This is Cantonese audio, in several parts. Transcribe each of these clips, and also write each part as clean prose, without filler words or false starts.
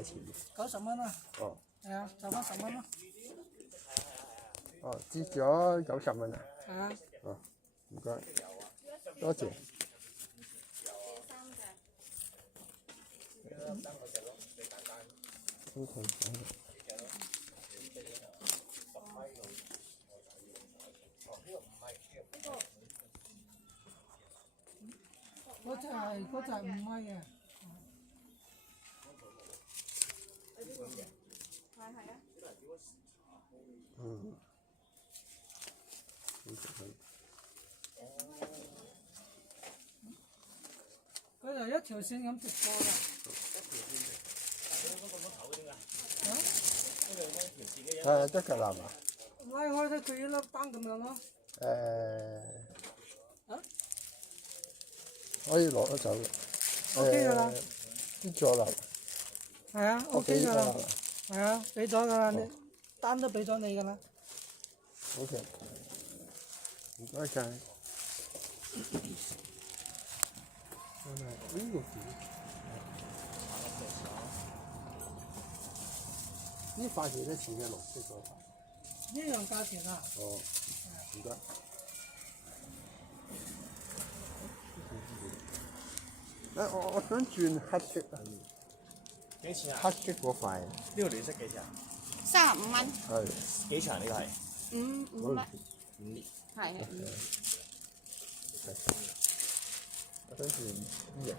多錢？90蚊啊！哦，係啊，就翻10蚊咯。哦，折咗90蚊啊！係啊。哦，唔該，多謝。嗰隻5米嘅。嗯。佢就一條線咁直過㗎。得㗎啦嘛。拉開得佢一粒單咁樣咯。可以攞得走嘅。OK 㗎啦。跌咗啦。係啊 ，OK 㗎啦。係啊，俾咗㗎啦，你單都俾咗你㗎啦。OK。唔該晒。呢塊幾多錢嘅綠色嗰塊？呢樣價錢啊？哦，唔該。我想轉黑色啊。幾錢啊？黑色嗰塊。呢個暖色幾錢啊？35蚊。係。幾長呢個係？5米。5年。係。我想轉呢隻色。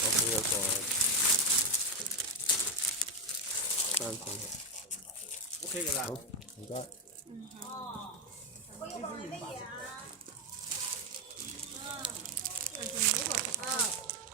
我俾咗個3款嘅。OK 㗎啦。好，唔該。我要望你乜嘢啊？咦？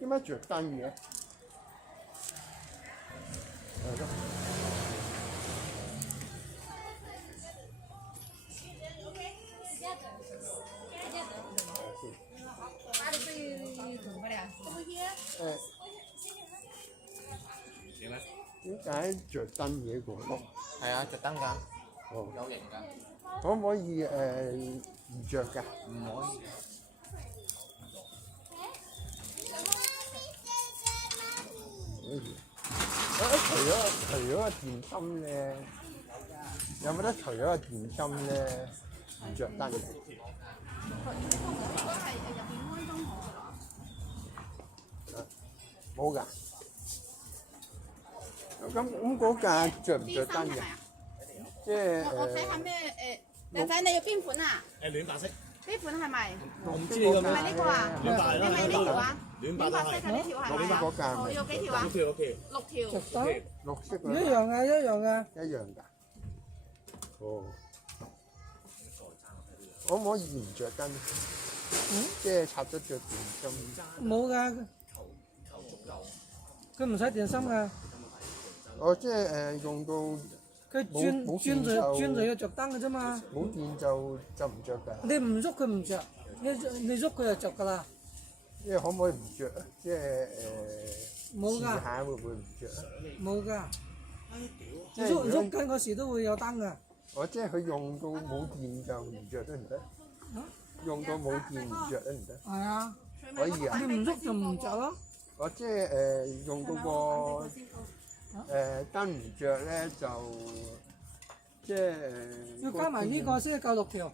點解着燈嘅？點解着燈嘅個？係啊，着燈㗎。哦。有型㗎。可唔可以唔着㗎？唔可以。除咗個電芯咧，有冇得除咗個電芯咧唔着燈嘅？冇㗎。咁嗰架着唔着燈嘅？即係我睇下咩靚仔，你要邊款啊？暖白色。呢款係咪？我唔知係咪呢個啊？暖白你係咪呢條啊？暖白色嘅呢條係咪啊？嗰架我要幾條啊？6條。直燈。綠色一樣嘅，一樣嘅。一樣㗎。哦。可唔可以唔着燈？即係插咗着電芯。冇㗎。佢唔使電芯㗎。哦，即係用到佢轉就要着燈嘅啫嘛。冇電就唔着㗎。你唔喐佢唔着，你喐佢就着㗎啦。即係可唔可以唔着啊？即係冇㗎。試下會唔會唔着啊？冇㗎。喐緊嗰時都會有燈㗎。我即係佢用到冇電就唔着得唔得？用到冇電唔着得唔得？係啊。可以啊。你唔喐就唔着咯。我即係用到個燈唔着咧，就即係要加埋呢個先夠6條。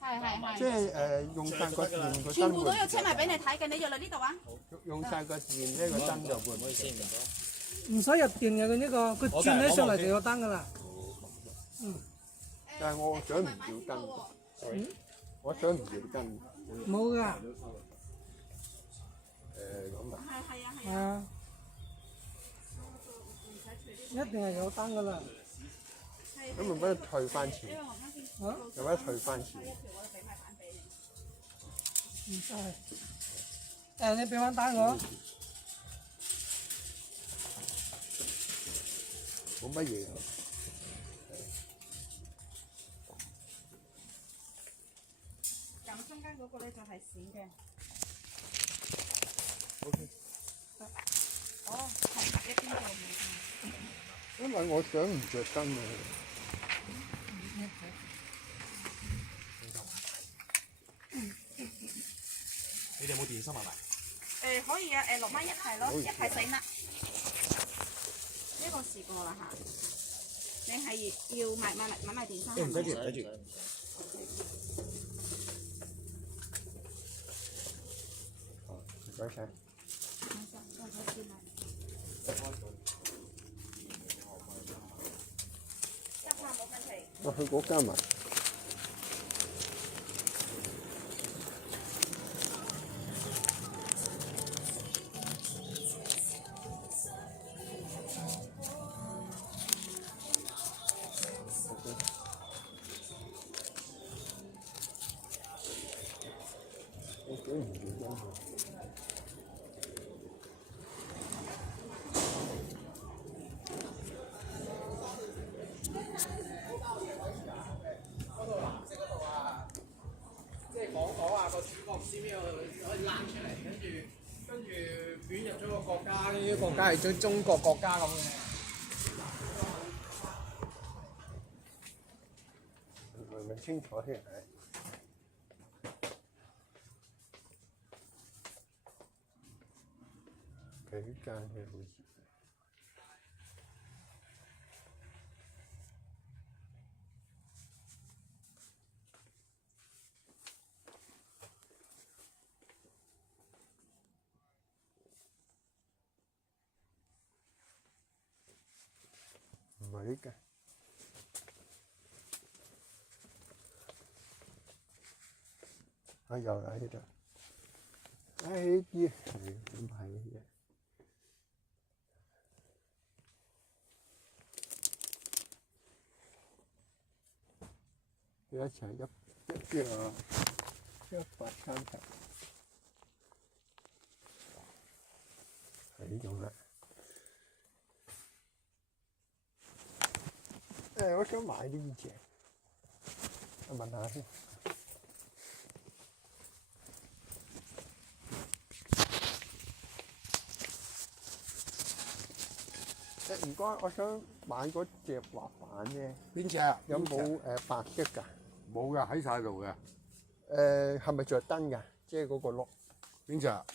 係。即係用晒個電個燈。全部都要車埋俾你睇嘅，你入嚟呢度啊？用晒個電呢個燈就會唔會先？唔使入電嘅佢呢個，佢轉起上嚟就有燈㗎啦。但係我想唔要燈。我想唔要燈。冇㗎。咁啊。係啊。係啊。一定係有燈噶啦。咁咪俾佢退翻錢，啊？有冇得退翻錢？唔使。誒，你俾翻單我。冇乜嘢。咁中間嗰個咧就係閃嘅。 OK。哦，係一邊做唔因為我想唔着燈啊。你哋有冇電芯啊？誒可以啊，誒6蚊一係咯，一係4蚊。呢個試過啦嚇。你係要買電芯係咪？唔使住，唔使住。唔該晒。我去嗰間買。呢個國家係中國國家咁嘅。問清楚先係。幾間嘅好似。唔係呢間。啊，又嚟呢度。哎啲係點係嘅？一齊130，係呢種啦。我想買呢隻，我問下先。唔該，我想買嗰隻滑板啫。邊隻啊？有冇白色㗎？冇㗎，喺晒度嘅。係咪着燈㗎？即係嗰個轆。邊隻啊？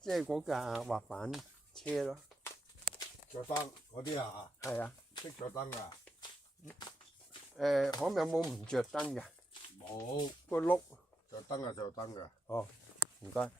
即係嗰架滑板車咯。着燈嗰啲啊？係啊。識着燈㗎？有冇唔着燈㗎？冇。個轆。着燈啊，着燈㗎。哦，唔該。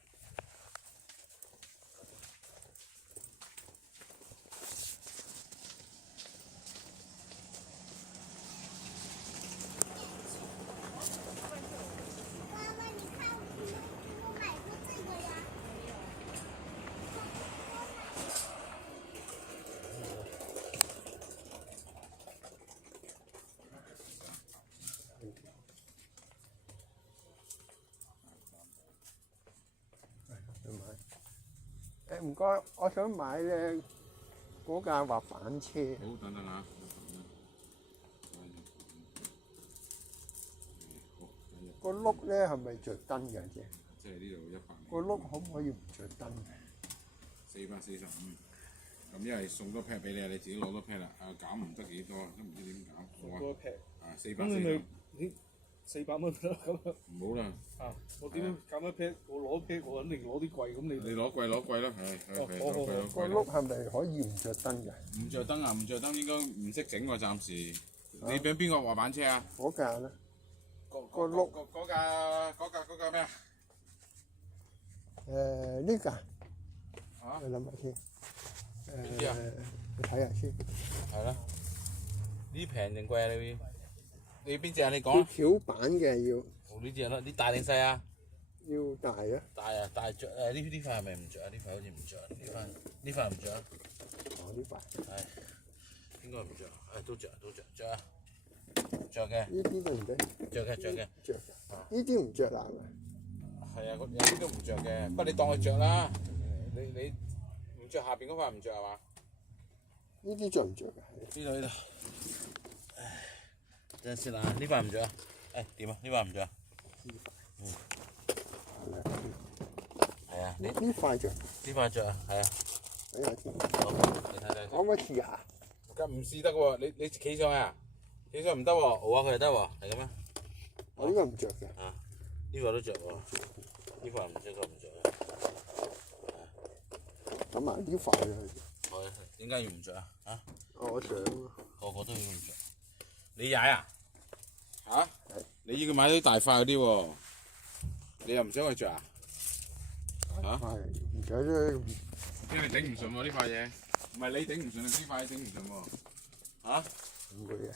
唔該，我想買咧嗰架滑板車。好，等等嚇。個轆咧係咪着燈嘅啫？即係呢度100。個轆可唔可以唔着燈445。咁一係送多 pair 俾你，你自己攞多 pair 啦。減唔得幾多，都唔知點減。多 pair。440。咁你咪400蚊得咁。唔好啦。我點減一 pair？我攞 pair，我肯定攞啲貴。咁你攞貴啦，係。個轆係咪可以唔着燈嘅？唔着燈啊！唔着燈應該唔識整喎，暫時。你俾邊個滑板車啊？嗰架咧。個轆。嗰架咩啊？呢架。你諗下先。邊啊？你睇下先。係啦。呢平定貴啊？你邊隻啊？你講。條板嘅要。呢隻啦，呢大定細啊？要大啊！大着呢塊係咪唔着啊？呢塊好似唔着，呢塊唔着啊？哦，呢塊。係。應該唔着，都着着啊，着嘅，呢啲都唔得，着嘅。着嘅。呢啲唔着啦，係咪？係啊，有啲都唔着嘅，不過你當佢着啦。你唔着下邊嗰塊唔着係嘛？呢啲着唔着㗎？呢度。等陣先啊，呢塊唔着啊？點啊？呢塊唔着啊？係啊，呢塊着，呢塊着啊，係啊。睇下先。好，你睇。可唔可以試下？咁唔試得喎，你企上去啊？企上唔得喎，熬下佢就得喎，係咁咩？我呢個唔着嘅。呢個都着喎，呢塊唔着，呢個唔着啊。咁啊，呢塊啊。點解要唔着啊？我想。個個都要唔着。你踩啊？你要佢買啲大塊嗰啲喎，你又唔想去着啊？係唔着啫。因為你頂唔順喎呢塊嘢，唔係你頂唔順，呢塊頂唔順喎。唔會嘅。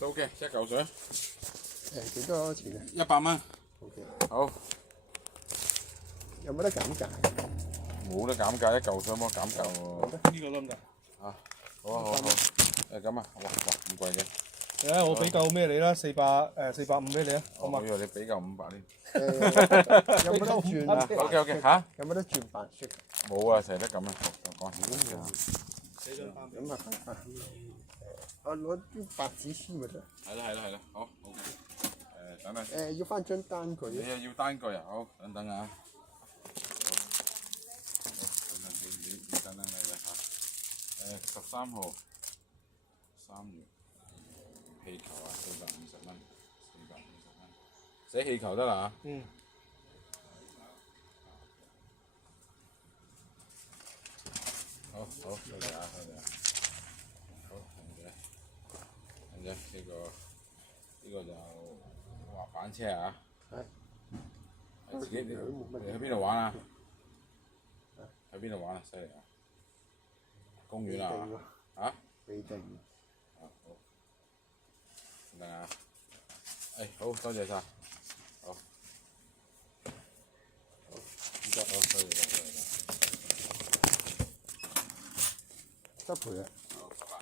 都 OK，一嚿水。幾多錢啊？100蚊。OK。好。有冇得減價？冇得減價，一嚿水冇減價喎。呢個得唔得？好。咁啊，哇，咁貴嘅。我俾夠咩你啦，450俾你啊，好嘛？我以為你俾夠500添。有冇得轉啊 ？OK， 嚇？有冇得轉白色？冇啊，成日都咁啊，講咁啊，我攞啲白紙黐咪得。係啦，好 OK。等等。要翻張單據。你要單據啊？好，等啊。你等你嚇。13號3月氣球啊，450蚊，寫氣球得啦嚇。好，多謝啊，好，呢個就滑板車啊。係。自己你去邊度玩啊？去邊度玩啊？犀利啊！公園啊？未定。好。等啊！好，多謝晒。好。多謝。失賠啊！好，拜拜。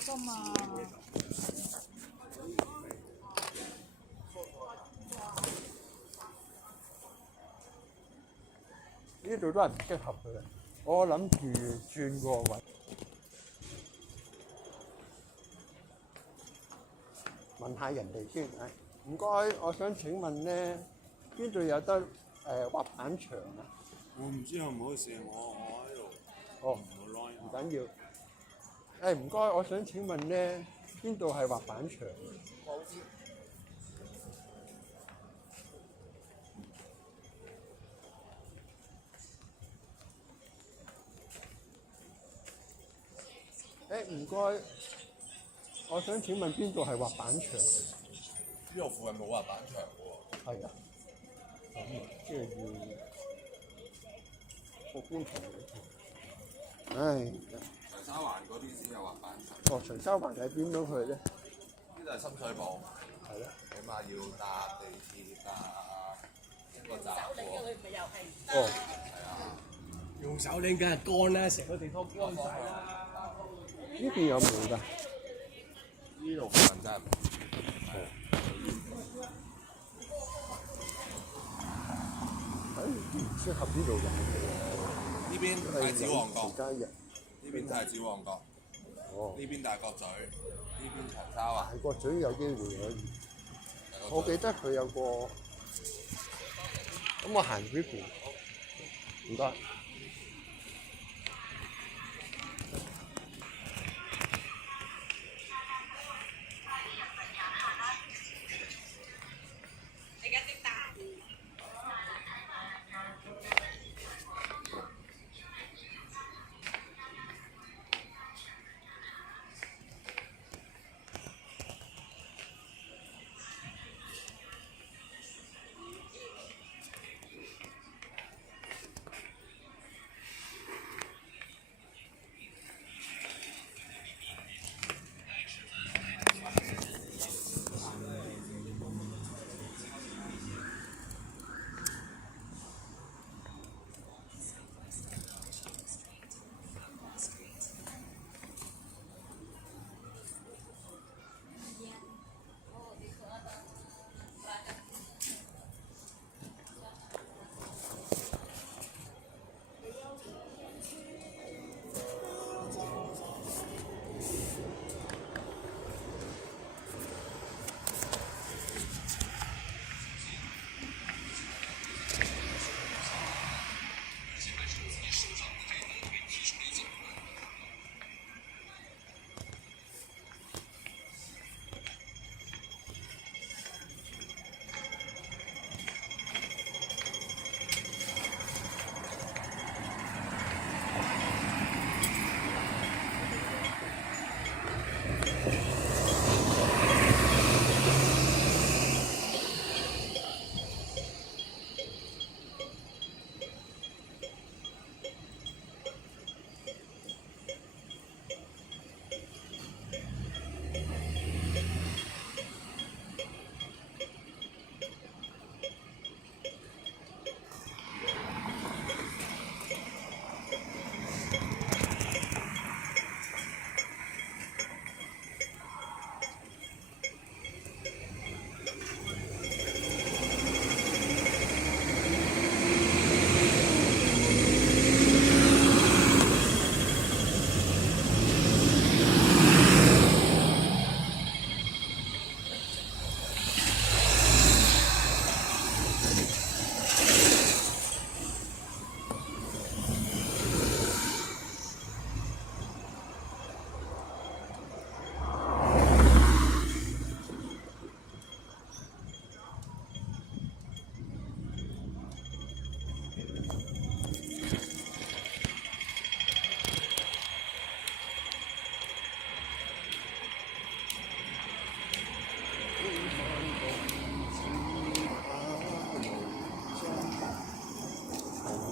啫嘛。呢度都係唔適合嘅，我諗住轉個位，問下人哋先。唔該，我想請問咧，邊度有得滑板場啊？我唔知可唔可以射我喺度。哦，唔緊要。唔該，我想請問咧，邊度係滑板場？唔該，我想請問邊度係滑板場？呢度附近冇滑板場喎。係啊，即係要個觀塘嚟。長沙灣嗰邊先有滑板場。哦，長沙灣喺邊度去咧？呢度係深水埗。係咯。起碼要搭地鐵搭一個站喎。哦。用手拎梗係乾啦，成個地方乾晒啦。呢邊有冇㗎？呢度可能真係冇。唔適合呢度玩呢邊係小旺角，間日呢邊就係小旺角，哦，呢邊大角咀，呢邊長沙灣。大角咀有機會可以。我記得佢有個，咁我行呢邊，唔該。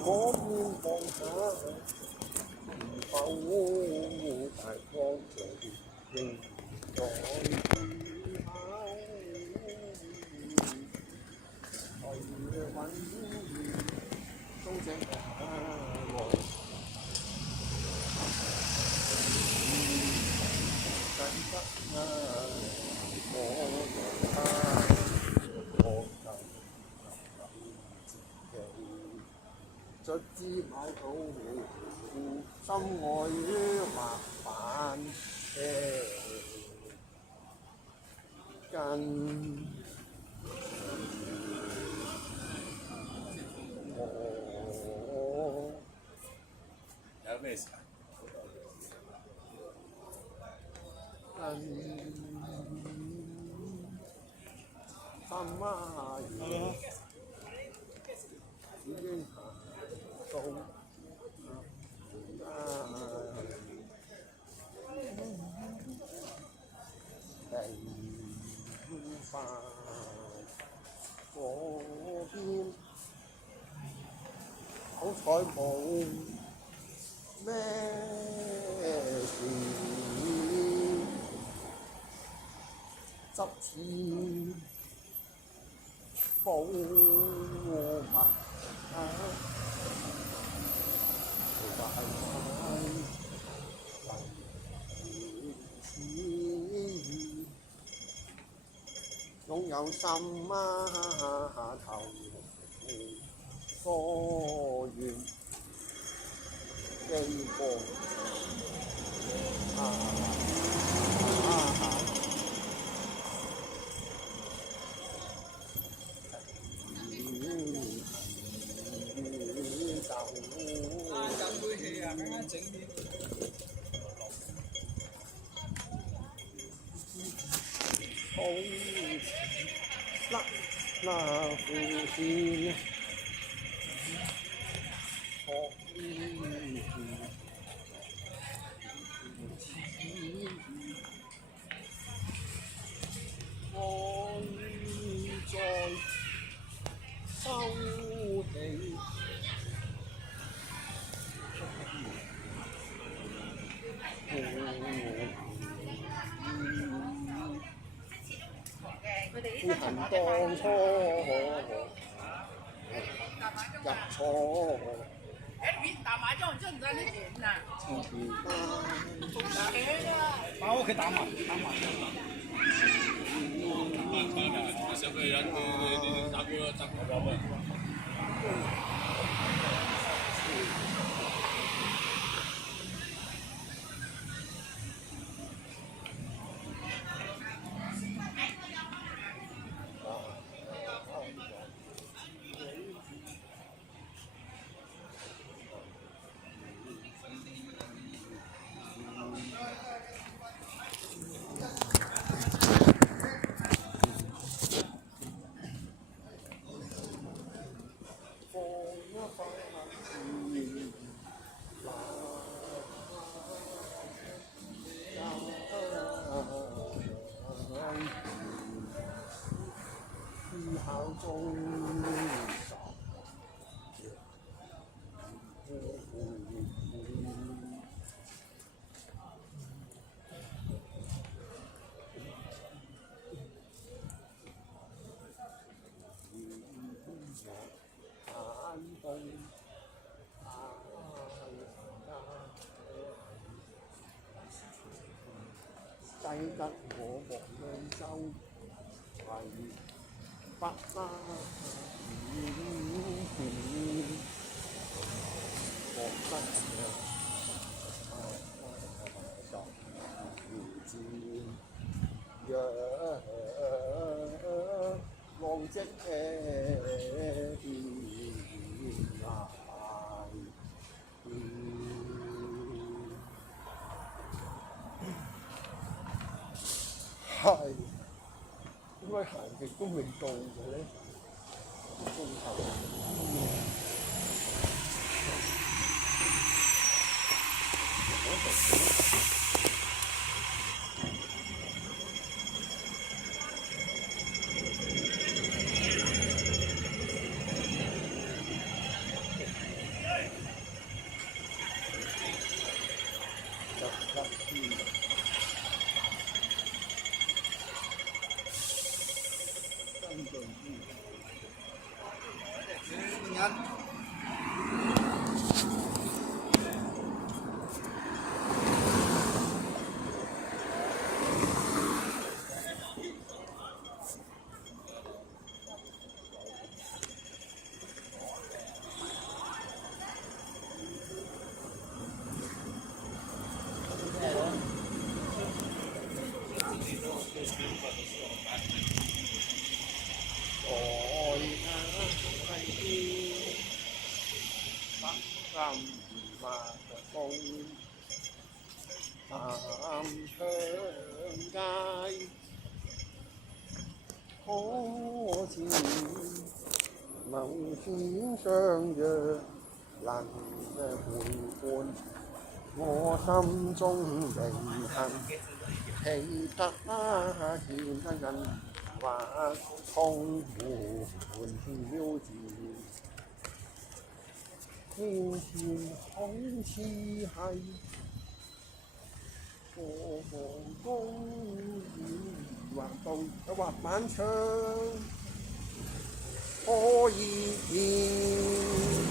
嗰邊望下，是否大方像仍在思考？去揾東正下來，緊得啊！我讓他，我就卒之買到你，心愛於滑板車跟我。有咩事啊？跟心啊！已經行到地方嗰邊，好彩冇咩事，執錢冇物。總有心碼頭，所願寄過飲杯氣啊，啱啱整啲。好那呼吸，我在收起。不肯當初入錯。把屋企打埋。小個人你打過抵得我黃兩州為不拉獲得作自若浪跡係應該行極都未到嘅咧，鐘頭。能天相約，能陪伴我心中榮幸，記得見得人話充滿挑戰，天前好似係個公園滑道有滑板場。可以見。